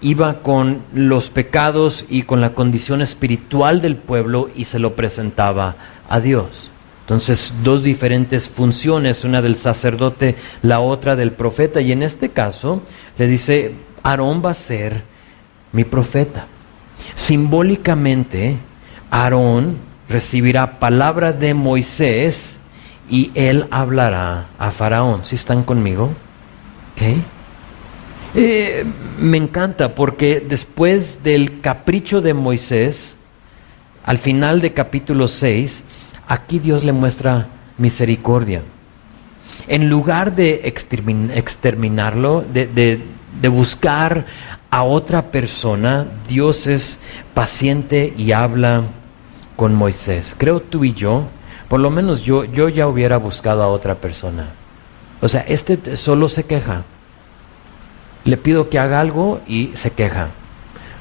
iba con los pecados y con la condición espiritual del pueblo y se lo presentaba a Dios. Entonces, dos diferentes funciones, una del sacerdote, la otra del profeta. Y en este caso le dice: Aarón va a ser mi profeta. Simbólicamente, Aarón recibirá palabra de Moisés y él hablará a Faraón. ¿Sí están conmigo? ¿Okay? Me encanta, porque después del capricho de Moisés, al final de capítulo 6, aquí Dios le muestra misericordia. En lugar de exterminarlo, de buscar a otra persona, Dios es paciente y habla con Moisés. Creo tú y yo, por lo menos yo ya hubiera buscado a otra persona. O sea, este solo se queja. Le pido que haga algo y se queja.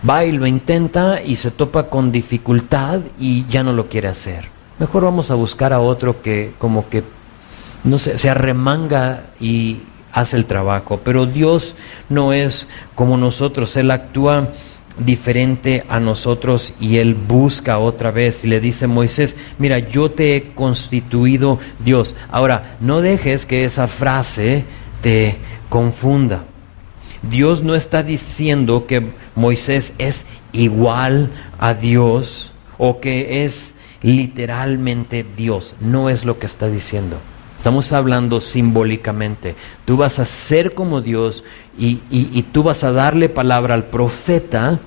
Va y lo intenta y se topa con dificultad y ya no lo quiere hacer. Mejor vamos a buscar a otro que como que, no sé, se arremanga y hace el trabajo. Pero Dios no es como nosotros. Él actúa diferente a nosotros y Él busca otra vez y le dice a Moisés, mira, yo te he constituido Dios. Ahora, no dejes que esa frase te confunda. Dios no está diciendo que Moisés es igual a Dios o que es literalmente Dios. No es lo que está diciendo. Estamos hablando simbólicamente. Tú vas a ser como Dios y tú vas a darle palabra al profeta,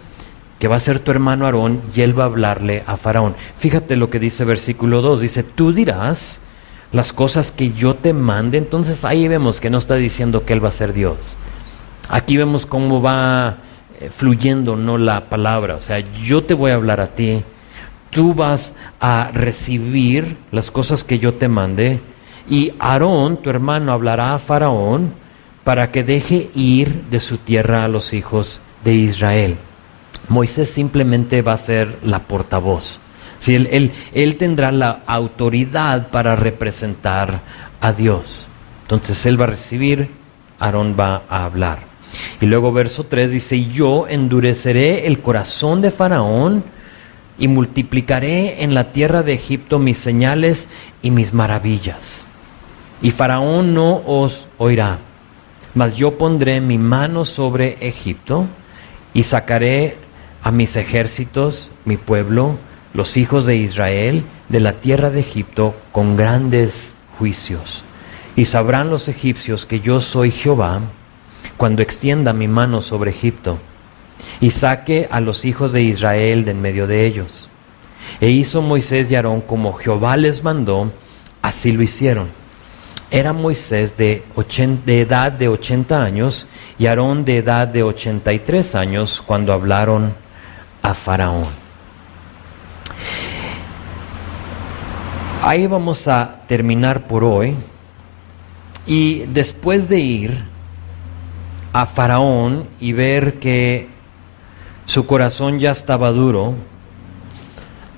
que va a ser tu hermano Aarón, y él va a hablarle a Faraón. Fíjate lo que dice versículo 2. Dice, tú dirás las cosas que yo te mande. Entonces ahí vemos que no está diciendo que él va a ser Dios. Aquí vemos cómo va fluyendo, no la palabra. O sea, yo te voy a hablar a ti. Tú vas a recibir las cosas que yo te mande. Y Aarón, tu hermano, hablará a Faraón para que deje ir de su tierra a los hijos de Israel. Moisés simplemente va a ser la portavoz. Sí, él tendrá la autoridad para representar a Dios. Entonces él va a recibir, Aarón va a hablar. Y luego verso 3 dice, y yo endureceré el corazón de Faraón y multiplicaré en la tierra de Egipto mis señales y mis maravillas. Y Faraón no os oirá, mas yo pondré mi mano sobre Egipto y sacaré a mis ejércitos, mi pueblo, los hijos de Israel, de la tierra de Egipto con grandes juicios. Y sabrán los egipcios que yo soy Jehová, cuando extienda mi mano sobre Egipto y saque a los hijos de Israel de en medio de ellos. E hizo Moisés y Aarón como Jehová les mandó, así lo hicieron. Era Moisés de edad de 80 años y Aarón de edad de 83 años cuando hablaron a Faraón. Ahí vamos a terminar por hoy. Y después de ir a Faraón y ver que su corazón ya estaba duro,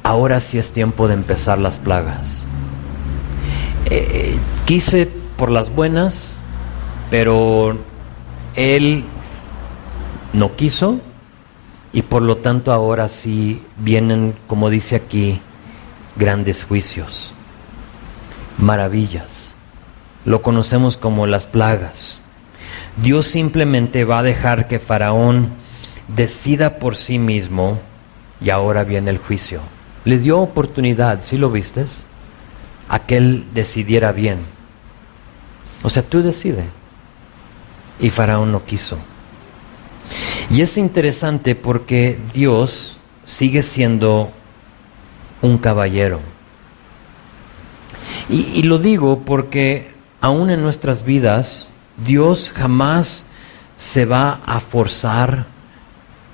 ahora sí es tiempo de empezar las plagas. Quise por las buenas, pero él no quiso y por lo tanto ahora sí vienen, como dice aquí, grandes juicios, maravillas. Lo conocemos como las plagas. Dios simplemente va a dejar que Faraón decida por sí mismo y ahora viene el juicio. Le dio oportunidad, ¿sí lo vistes? A que él decidiera bien. O sea, tú decides. Y Faraón no quiso. Y es interesante porque Dios sigue siendo un caballero. Y lo digo porque aún en nuestras vidas, Dios jamás se va a forzar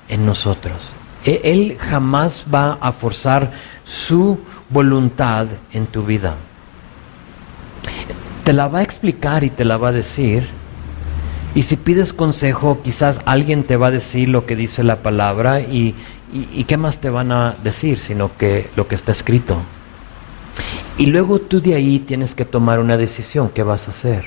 en nosotros. Él jamás va a forzar su voluntad en tu vida. Te la va a explicar y te la va a decir. Y si pides consejo, quizás alguien te va a decir lo que dice la palabra y ¿qué más te van a decir? Sino que lo que está escrito. Y luego tú de ahí tienes que tomar una decisión. ¿Qué vas a hacer?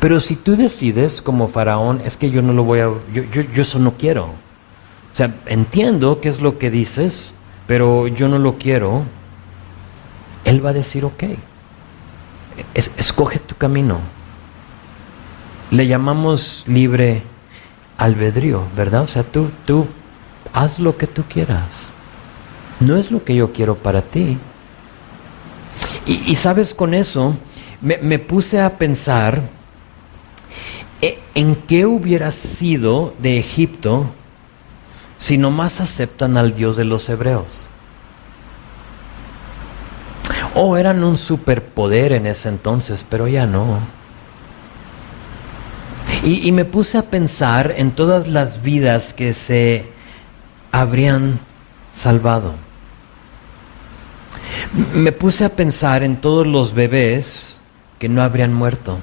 Pero si tú decides como Faraón, es que yo no lo voy a... Yo eso no quiero. O sea, entiendo qué es lo que dices, pero yo no lo quiero. Él va a decir, ok, escoge tu camino. Le llamamos libre albedrío, ¿verdad? O sea, tú haz lo que tú quieras. No es lo que yo quiero para ti. Y sabes, con eso me puse a pensar en qué hubiera sido de Egipto si nomás aceptan al Dios de los hebreos. Eran un superpoder en ese entonces, pero ya no. Y me puse a pensar en todas las vidas que se habrían salvado. Me puse a pensar en todos los bebés que no habrían muerto.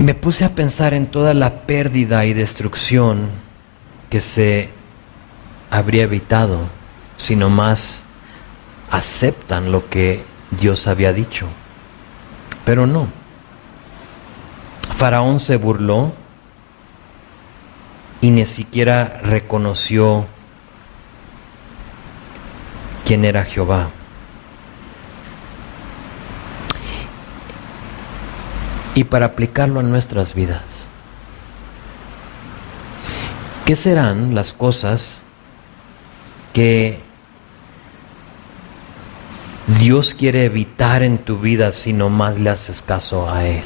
Me puse a pensar en toda la pérdida y destrucción que se habría evitado si nomás aceptan lo que Dios había dicho. Pero no. Faraón se burló y ni siquiera reconoció quién era Jehová. Y para aplicarlo a nuestras vidas, ¿qué serán las cosas que Dios quiere evitar en tu vida si nomás le haces caso a Él?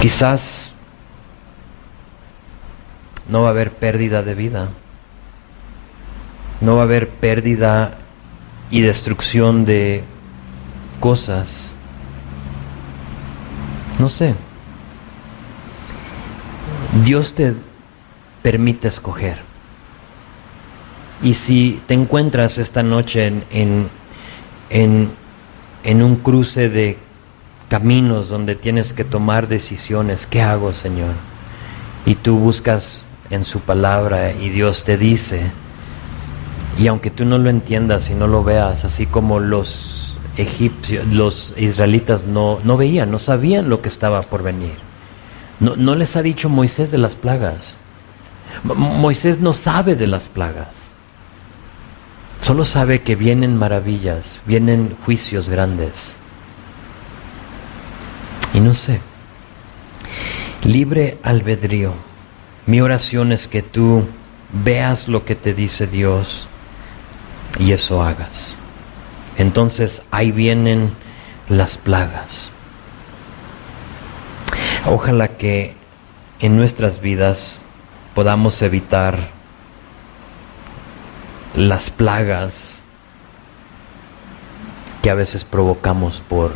Quizás no va a haber pérdida de vida, no va a haber pérdida y destrucción de cosas. No sé. Dios te permite escoger. Y si te encuentras esta noche en un cruce de caminos donde tienes que tomar decisiones, ¿qué hago, Señor? Y tú buscas en su palabra y Dios te dice, y aunque tú no lo entiendas y no lo veas, así como los egipcios, los israelitas no veían, no sabían lo que estaba por venir. No les ha dicho Moisés de las plagas. Moisés no sabe de las plagas. Solo sabe que vienen maravillas, vienen juicios grandes. Y no sé. Libre albedrío. Mi oración es que tú veas lo que te dice Dios y eso hagas. Entonces ahí vienen las plagas. Ojalá que en nuestras vidas podamos evitar las plagas que a veces provocamos por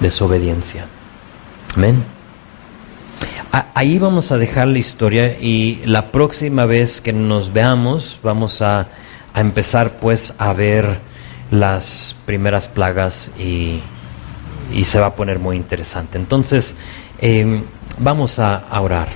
desobediencia. Amén. Ahí vamos a dejar la historia y la próxima vez que nos veamos vamos a empezar pues a ver las primeras plagas y se va a poner muy interesante. Entonces vamos a orar.